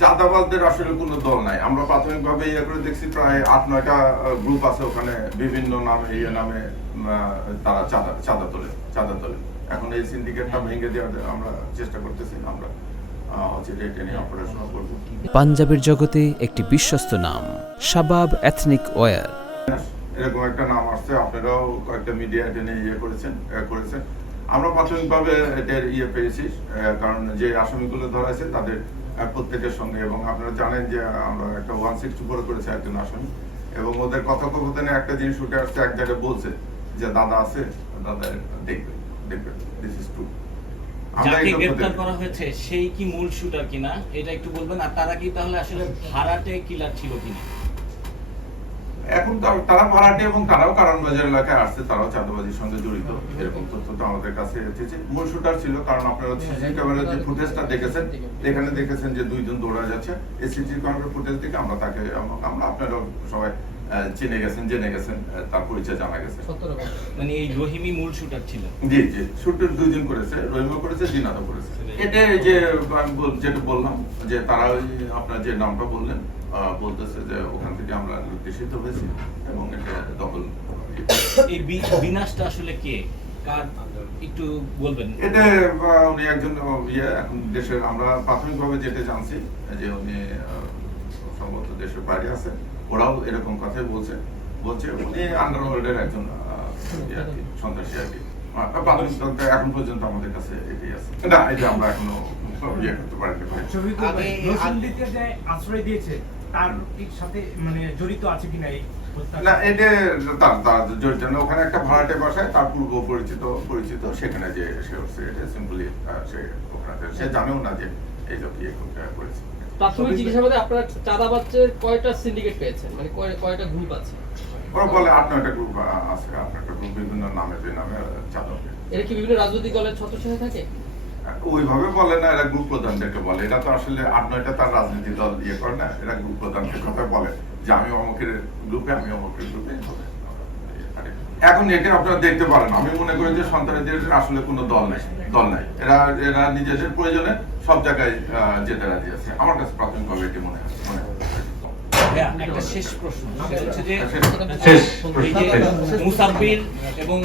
চাঁদাবাজদের আসলে কোনো দল নাই। আমরা প্রাথমিকভাবে ইয়ে করে দেখছি প্রায় 8-9টা গ্রুপ আছে ওখানে, বিভিন্ন নামে নামে তারা চাঁদা তোলে। এখন এই সিন্ডিকেটটা ভেঙে দেওয়ার আমরা চেষ্টা করতেছি। আমরা হচ্ছে এটা নিয়ে অপারেশন করব। পাঞ্জাবের জগতে একটি বিশ্বস্ত নাম শাবাব এথনিক ওয়্যার। এরকম একটা নাম আসছে, আপনারাও কয়েকটা মিডিয়া এটা নিয়ে করেছেন। আমরা প্রাথমিকভাবে এটার পেয়েছি, কারণ যে আসামিগুলো ধরা আছে তাদের প্রত্যেকের সঙ্গে, এবং আপনারা জানেন যে আমরা একটা 164 করেছি একজন আসামি, এবং ওদের কথোপকথনে একটা জিনিস উঠে আসছে, এক জায়গায় বলছে যে দাদা আছে, দাদা দেখবে, দিস ইজ ট্রু। যাকে গ্রেফতার করা হয়েছে সেই কি মূল শুটার কিনা এটা একটু বলবেন, আর তারা কি তাহলে আসলে ভাড়াটে কিলার ছিল কিনা? এখন তারা ভাড়াটে এবং তারাও কারণবাজার এলাকায় আসছে, তারাও চাঁদাবাজির সঙ্গে জড়িত, এরকম তথ্য তো আমাদের কাছে এসেছে। মূল শুটার ছিল, কারণ আপনারা সিসিটিভি ক্যামেরার যে ফুটেজটা দেখেছেন, এখানে দেখেছেন যে দুইজন দৌড়া যাচ্ছে। এই সিসিটিভি ক্যামেরার ফুটেজ থেকে আমরা আপনারা সবাই জেনে গেছেন, তার পরিচয় জানা গেছে। মানে এই রহিমি মূল শুটার ছিল? জি, শুটার দুইজন করেছে, রহিমও করেছে, জিনাতও করেছে। এটা যে আমি যেটা বললাম যে তারা আপনার যে নামটা বললেন, বলতেছে যে ওখান থেকে আমরা নির্দেশিত হয়েছি এবং এটা দখল। এই বিনাশটা আসলে কে, কার একটু বলবেন? এটা উনি একজন এখন দেশের, আমরা প্রাথমিকভাবে যেটা জানছি যে উনি সম্ভবত দেশের বাইরে আছে, ওরাও এরকম কথাই বলছে উনি আন্ডারওয়ার্ল্ডের একজন সন্ত্রাসী আর কি। প্রাথমিক তথ্য এখন পর্যন্ত আমাদের কাছে এটাই আছে। না, এটা আমরা এখনো করতে পারিনি। আশ্রয় দিয়েছে তার সাথে মানে জড়িত আছে কিনা এই? না, এটা তার জড়িত না। ওখানে একটা ভাড়াটে বাসায় তার পূর্ব পরিচিত সেখানে যে সে হচ্ছে, এটা সিম্পলি সে ওখানে সে জানেও না যে এই সব করেছে। প্রাথমিক জিজ্ঞাসাবাদে আপনারা চাঁদাবাজের কয়টা সিন্ডিকেট পেয়েছেন, মানে কয়টা গ্রুপ আছে? ওরা বলে 8-9টা গ্রুপ আছে, 8-9টা গ্রুপ বিভিন্ন নামে চাঁদা। এরা কি বিভিন্ন রাজনৈতিক দলের ছত্রছায়ায় থাকে? ওইভাবে বলে না, এরা গ্রুপ প্রধানদেরকে বলে। এটা তো আসলে 8-9টা তার রাজনীতি দল করে না, এরা গ্রুপ প্রধানদের কথা বলে যে আমি অমুকের গ্রুপে, আমি অমুকের গ্রুপে। এখন এটা আপনারা দেখতে পারেন, আমি মনে করি যে সন্ত্রাসীদের আসলে কোনো দল নাই। এরা নিজেদের প্রয়োজনে সব জায়গায় যেতে রাজি আছে। আমার কাছে প্রাথমিকভাবে এটি মনে হয়। একটা শেষ প্রশ্ন, সেটা হচ্ছে যে শেষ মুসাব্বির এবং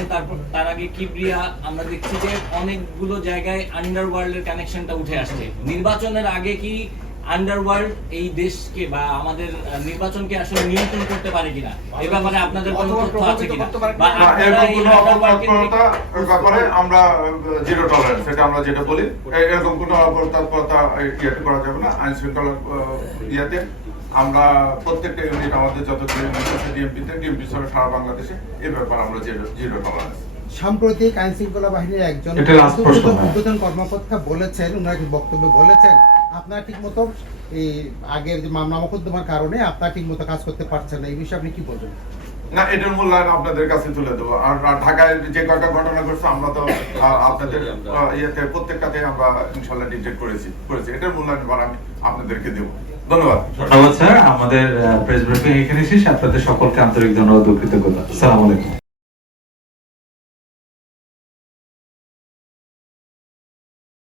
তার আগে কিবরিয়া, আমরা দেখছি যে অনেকগুলো জায়গায় আন্ডারওয়ার্ল্ডের কানেকশনটা উঠে আসছে। নির্বাচনের আগে কি আন্ডারওয়ার্ল্ড এই দেশকে বা আমাদের নির্বাচনকে আসলে নিয়ন্ত্রণ করতে পারে কিনা, এই ব্যাপারে আপনাদের কোনো তথ্য আছে কিনা? বা ব্যাপারে আমরা জিরো টলারেন্স, এটা আমরা যেটা বলি, এরকম কোনো অপতৎপরতা করা যাবে না। আইন শৃঙ্খলা ইয়াতে আমরা প্রত্যেকটা ইউনিট, আমাদের যতগুলো ইউনিট আছে ডিএমপি সহ সারা বাংলাদেশে, এই ব্যাপারে আমরা জিরো টলারেন্স। সাম্প্রতিক আইন শৃঙ্খলা বাহিনীর একজন ঊর্ধ্বতন কর্মকর্তা বলেছেন, ওনার বক্তব্য বলেছেন আপনার ঠিক মতো এই আগের যে মামলা মোকদ্দমার কারণে আপনার ঠিক মতো কাজ করতে পারছেন না, এই বিষয়ে আপনি কি বলবেন? না, এটার মূল্যায়ন আপনাদের কাছে তুলে দেবো। আর ঢাকায় যে কয়েকটা ঘটনা ঘটছে, আমরা তো আপনাদের প্রত্যেকটাতে আমরা ইনশাল্লাহ ডিটেক্ট করেছি। এটার মূল্যায়ন আমি আপনাদেরকে দেবো। ধন্যবাদ স্যার। আমাদের প্রেস ব্রিফিং এখানে শেষ। আপনাদের সকলকে আন্তরিক ধন্যবাদ ও কৃতজ্ঞতা। আসসালামু আলাইকুম।